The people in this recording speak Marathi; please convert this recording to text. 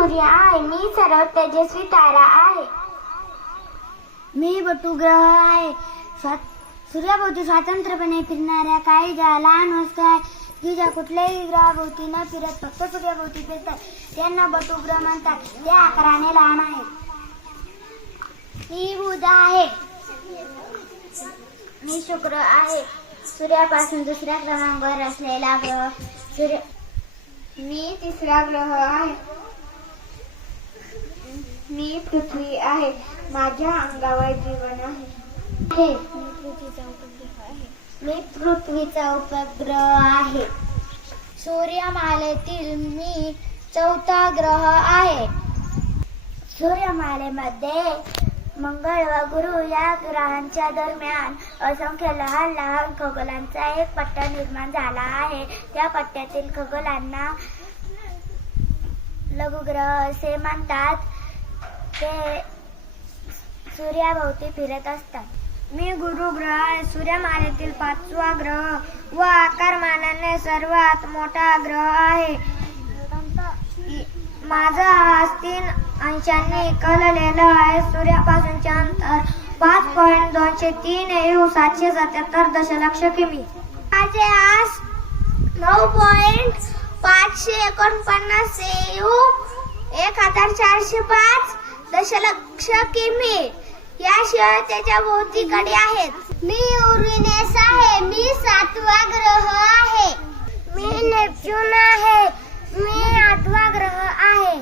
सूर्य आहे. मी सर्वात तेजस्वी तारा आहे. मी बटू ग्रह आहे. सूर्याभोवती स्वतंत्रपणे फिरणाऱ्या काही ज्या लहान वस्तू आहेत की ज्या कुठल्याही ग्रहाभोवती न फिरत फक्त सूर्याभोवती फिरतात त्यांना बटू ग्रह म्हणतात. ते आकाराने लहान आहेत. मी बुध आहे. मी शुक्र आहे. सूर्यापासून दुसऱ्या क्रमांकावर असलेला ग्रह सूर्य. मी तिसरा ग्रह आहे. मी पृथ्वी आहे. माझ्या अंगावर जीवन आहे. मी पृथ्वीचा उपग्रह आहे. सूर्यमालेतील मी चौथा ग्रह आहे. सूर्यमालेमध्ये मंगळ व गुरु या ग्रहांच्या दरम्यान असंख्य लहान लहान खगोलांचा एक पट्टा निर्माण झाला आहे. त्या पट्ट्यातील खगोलांना लघुग्रह असे म्हणतात. ते सूर्याभोवती फिरत असतात. मी गुरु ग्रह आहे. सूर्यमालेतील 5वा ग्रह व आकारमानाने सर्वात मोठा ग्रह आहे. माझा हात 3 अंशांनी कललेला आहे. सूर्यापासूनचे अंतर 5.203 EU 777 दशलक्ष किमी. माझे आस 9.549 EU 1405 दशलक्ष किमी. याशिवाय त्याच्या भोवतीकडे आहेत. मी युरेनस आहे. मी 7वा ग्रह आहे. मी नेपच्यून आहे. मी 8वा ग्रह आहे.